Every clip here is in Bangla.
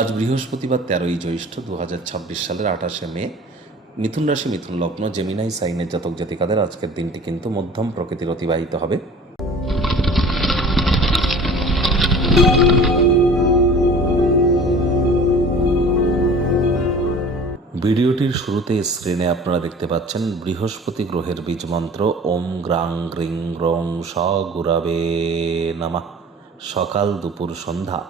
আজ বৃহস্পতিবার 13ই জ্যৈষ্ঠ 2026 সালের 28শে মে। মিথুন রাশি, মিথুন লগ্ন, জেমিনাই সাইনের জাতক জাতিকাদের আজকের দিনটি কিন্তু মধ্যম প্রকৃতির অতিবাহিত হবে। ভিডিওটির শুরুতে স্ক্রিনে আপনারা দেখতে পাচ্ছেন বৃহস্পতি গ্রহের বীজ মন্ত্র ওম গ্রাং গ্রিং গ্রং স গুরাবে নামা। সকাল দুপুর সন্ধ্যা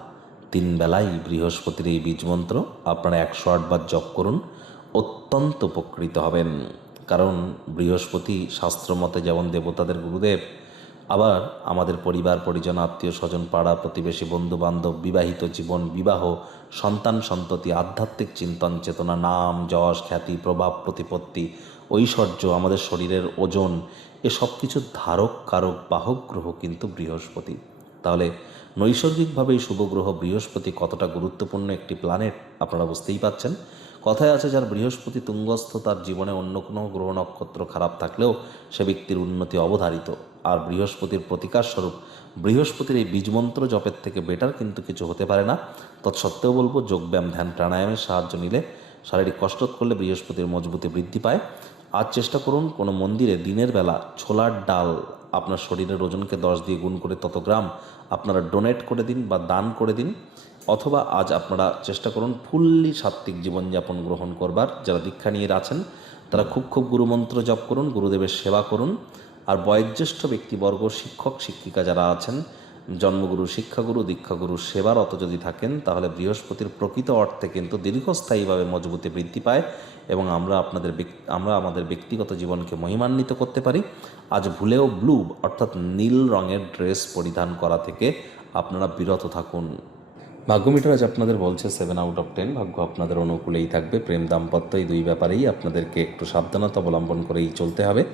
3 বেলায় বৃহস্পতির এই বীজ মন্ত্র আপনারা 108 বার জপ করুন, অত্যন্ত উপকৃত হবেন। কারণ বৃহস্পতি শাস্ত্রমতে যেমন দেবতাদের গুরুদেব, আবার আমাদের পরিবার পরিজন, আত্মীয় স্বজন, পাড়া প্রতিবেশী, বন্ধু বান্ধব, বিবাহিত জীবন, বিবাহ, সন্তান সন্ততি, আধ্যাত্মিক চিন্তন চেতনা, নাম যশ খ্যাতি, প্রভাব প্রতিপত্তি, ঐশ্বর্য, আমাদের শরীরের ওজন, এসব কিছু ধারক কারক বাহক গ্রহ কিন্তু বৃহস্পতি। তাহলে নৈসর্গিকভাবেই শুভ গ্রহ বৃহস্পতি কতটা গুরুত্বপূর্ণ একটি প্ল্যানেট আপনারা বুঝতেই পাচ্ছেন। কথায় আছে, যার বৃহস্পতি তুঙ্গস্থ তার জীবনে অন্য কোনো গ্রহ নক্ষত্র খারাপ থাকলেও সে ব্যক্তির উন্নতি অবধারিত। আর বৃহস্পতির প্রতিকার স্বরূপ বৃহস্পতির এই বীজমন্ত্র জপের থেকে বেটার কিন্তু কিছু হতে পারে না। তৎসত্ত্বেও বলবো, যোগব্যায়াম, ধ্যান, প্রাণায়ামের সাহায্য নিলে, শারীরিক কসরত করলে বৃহস্পতির মজবুতি বৃদ্ধি পায়। আজ চেষ্টা করুন কোনো মন্দিরে দিনের বেলা ছোলার ডাল আপনার শরীরের ওজনকে 10 দিয়ে গুণ করে তত গ্রাম আপনারা ডোনেট করে দিন বা দান করে দিন। অথবা আজ আপনারা চেষ্টা করুন ফুল্লি সাত্ত্বিক জীবনযাপন গ্রহণ করবার। যারা দীক্ষা নিয়ে আছেন তারা খুব গুরুমন্ত্র জপ করুন, গুরুদেবের সেবা করুন। আর বয়োজ্যেষ্ঠ ব্যক্তিবর্গ, শিক্ষক শিক্ষিকা যারা আছেন, জন্মগুরু, শিক্ষাগুরু, দীক্ষাগুরু সেবারত যদি থাকেন, তাহলে বৃহস্পতির প্রকৃত অর্থে কিন্তু দীর্ঘস্থায়ীভাবে মজবুতি বৃদ্ধি পায় এবং আমরা আমাদের ব্যক্তিগত জীবনকে মহিমান্বিত করতে পারি। আজ ভুলেও ব্লু অর্থাৎ নীল রঙের ড্রেস পরিধান করা থেকে আপনারা বিরত থাকুন। ভাগ্যমিটার আজ আপনাদের বলছে 7/10। ভাগ্য আপনাদের অনুকূলেই থাকবে। প্রেম, দাম্পত্য, এই দুই ব্যাপারেই আপনাদেরকে একটু সাবধানতা অবলম্বন করেই চলতে হবে।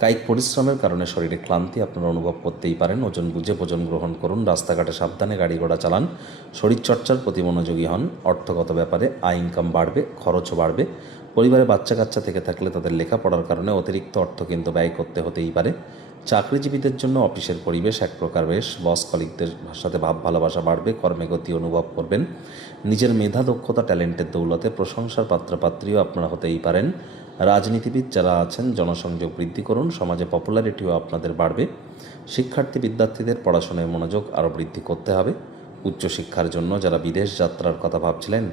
কায়িক পরিশ্রমের কারণে শরীরে ক্লান্তি আপনারা অনুভব করতেই পারেন। ওজন বুঝে ভোজন গ্রহণ করুন। রাস্তাঘাটে সাবধানে গাড়ি ঘোড়া চালান। শরীরচর্চার প্রতি মনোযোগী হন। অর্থগত ব্যাপারে আয় ইনকাম বাড়বে, খরচও বাড়বে। পরিবারে বাচ্চা কাচ্চা থেকে থাকলে তাদের লেখাপড়ার কারণে অতিরিক্ত অর্থ কিন্তু ব্যয় করতে হতেই পারে। চাকরিজীবীদের জন্য অফিসের পরিবেশ এক প্রকার বেশ। বস কলিগদের সাথে ভাব ভালোবাসা বাড়বে। কর্মে গতি অনুভব করবেন। নিজের মেধা, দক্ষতা, ট্যালেন্টের দৌলতে প্রশংসার পাত্রপাত্রীও আপনারা হতেই পারেন। রাজনীতিবিদ যারা আছেন, জনসংযোগ বৃদ্ধি করুন। সমাজে পপুলারিটিও আপনাদের বাড়বে। শিক্ষার্থী বিদ্যার্থীদের পড়াশোনায় মনোযোগ আরও বৃদ্ধি করতে হবে। উচ্চশিক্ষার জন্য যারা বিদেশ যাত্রার কথা ভাবছিলেন,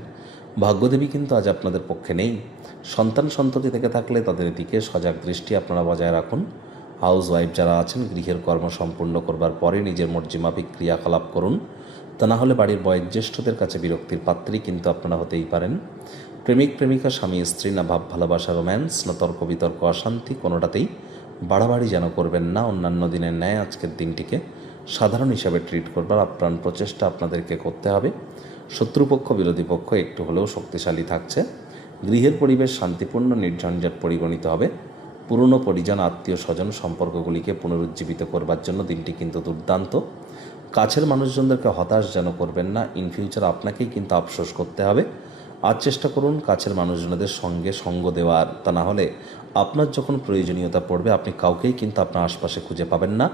ভাগ্যদেবী কিন্তু আজ আপনাদের পক্ষে নেই। সন্তান সন্ততি থেকে থাকলে তাদের দিকে সজাগ দৃষ্টি আপনারা বজায় রাখুন। হাউস ওয়াইফ যারা আছেন, গৃহের কর্ম সম্পূর্ণ করবার পরে নিজের মর্জিমাফিক ক্রিয়াকলাপ করুন। তা না হলে বাড়ির বয়োজ্যেষ্ঠদের কাছে বিরক্তির পাত্রী কিন্তু আপনারা হতেই পারেন। প্রেমিক প্রেমিকা, স্বামী স্ত্রী, না ভাব ভালোবাসা, রোম্যান্স, না তর্ক বিতর্ক, অশান্তি, কোনোটাতেই বাড়াবাড়ি যেন করবেন না। অন্যান্য দিনের ন্যায় আজকের দিনটিকে সাধারণ হিসাবে ট্রিট করবার আপ্রাণ প্রচেষ্টা আপনাদেরকে করতে হবে। শত্রুপক্ষ, বিরোধী পক্ষ একটু হলেও শক্তিশালী থাকছে। গৃহের পরিবেশ শান্তিপূর্ণ, নির্ঝঞ্ঝাট পরিগণিত হবে। পুরনো পরিজন, আত্মীয় স্বজন সম্পর্কগুলিকে পুনরুজ্জীবিত করবার জন্য দিনটি কিন্তু দুর্দান্ত। কাছের মানুষজনদেরকে হতাশ যেন করবেন না। ইন ফিউচার আপনাকেই কিন্তু আফসোস করতে হবে। আজ চেষ্টা করুন কাছের মানুষজনদের সঙ্গে সঙ্গ দেওয়ার। তা না হলে আপনার যখন প্রয়োজনীয়তা পড়বে, আপনি কাউকেই কিন্তু আপনার আশপাশে খুঁজে পাবেন না।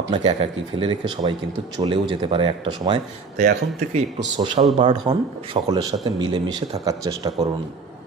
আপনাকে একাকী ফেলে রেখে সবাই কিন্তু চলেও যেতে পারে একটা সময়। তাই এখন থেকে একটু সোশ্যাল বার্ড হন, সকলের সাথে মিলেমিশে থাকার চেষ্টা করুন।